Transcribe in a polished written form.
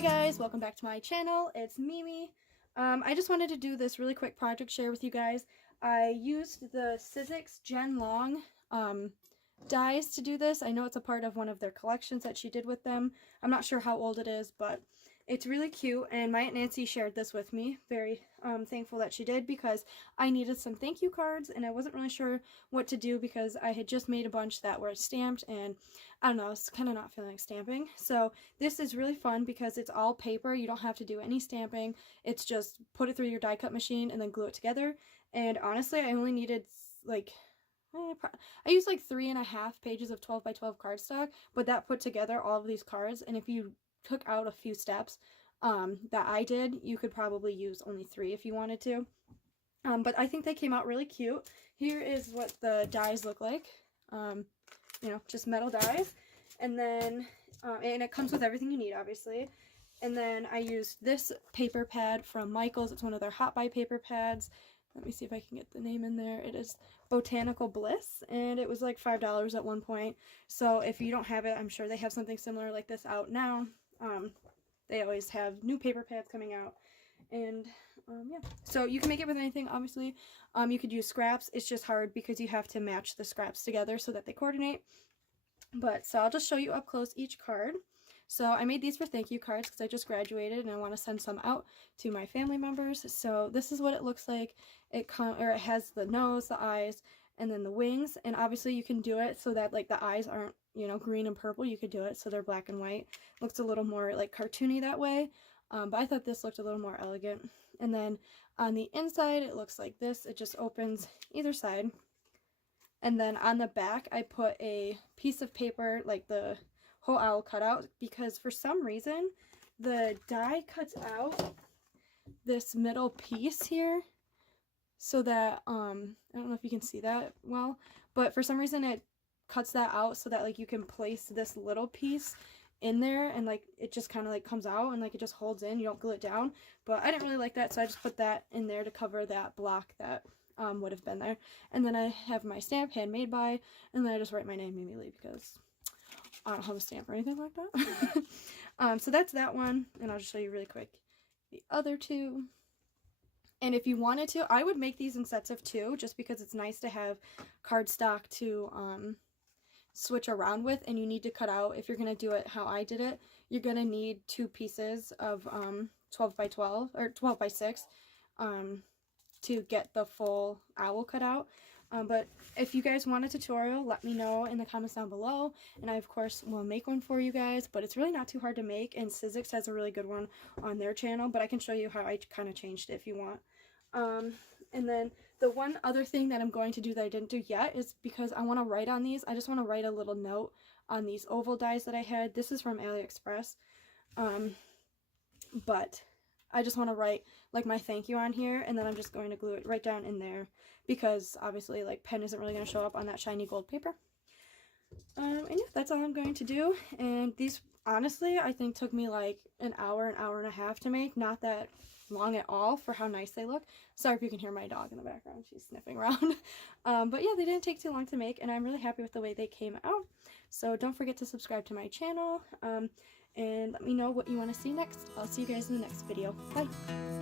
Hi guys, welcome back to my channel. It's Mimi. I just wanted to do this really quick project share with you guys. I used the Sizzix Gen Long dies to do this. I know it's a part of one of their collections that she did with them. I'm not sure how old it is, but it's really cute, and my Aunt Nancy shared this with me. Very thankful that she did, because I needed some thank you cards and I wasn't really sure what to do because I had just made a bunch that were stamped and I don't know, I was kind of not feeling like stamping. So this is really fun because it's all paper. You don't have to do any stamping. It's just put it through your die cut machine and then glue it together. And honestly, I only needed like I used like 3.5 pages of 12 by 12 cardstock, but that put together all of these cards. And if you took out a few steps that I did, you could probably use only 3 if you wanted to. But I think they came out really cute. Here is what the dies look like. You know, just metal dies. And then, and it comes with everything you need, obviously. And then I used this paper pad from Michaels. It's one of their Hot Buy paper pads. Let me see if I can get the name in there. It is Botanical Bliss, and it was like $5 at one point. So if you don't have it, I'm sure they have something similar like this out now. They always have new paper pads coming out. And yeah, so you can make it with anything, obviously. You could use scraps. It's just hard because you have to match the scraps together so that they coordinate. But so I'll just show you up close each card. So I made these for thank you cards because I just graduated and I want to send some out to my family members. So this is what it looks like. It has the nose, the eyes, and then the wings. And obviously you can do it so that like the eyes aren't, you know, green and purple. You could do it so they're black and white. Looks a little more like cartoony that way. But I thought this looked a little more elegant. And then on the inside it looks like this. It just opens either side. And then on the back I put a piece of paper like the whole owl cutout, because for some reason the die cuts out this middle piece here so that I don't know if you can see that well, but for some reason it cuts that out so that like you can place this little piece in there and like it just kind of like comes out and like it just holds in, you don't glue it down. But I didn't really like that, so I just put that in there to cover that block that would have been there. And then I have my stamp, handmade by, and then I just write my name, Mimi Lee, because I don't have a stamp or anything like that. So that's that one, and I'll just show you really quick the other two. And if you wanted to, I would make these in sets of 2, just because it's nice to have cardstock to switch around with, and you need to cut out, if you're going to do it how I did it, you're going to need 2 pieces of 12 by 12, or 12 by 6, to get the full owl cut out. But if you guys want a tutorial, let me know in the comments down below, and I of course will make one for you guys. But it's really not too hard to make, and Sizzix has a really good one on their channel, but I can show you how I kind of changed it if you want. And then the one other thing that I'm going to do that I didn't do yet is, because I want to write on these, I just want to write a little note on these oval dies that I had. This is from AliExpress, but I just want to write like my thank you on here, and then I'm just going to glue it right down in there, because obviously like pen isn't really going to show up on that shiny gold paper. And yeah, that's all I'm going to do. And these honestly I think took me like an hour and a half to make. Not that long at all for how nice they look. Sorry if you can hear my dog in the background, she's sniffing around. But yeah, they didn't take too long to make, and I'm really happy with the way they came out. So don't forget to subscribe to my channel, and let me know what you want to see next. I'll see you guys in the next video. Bye!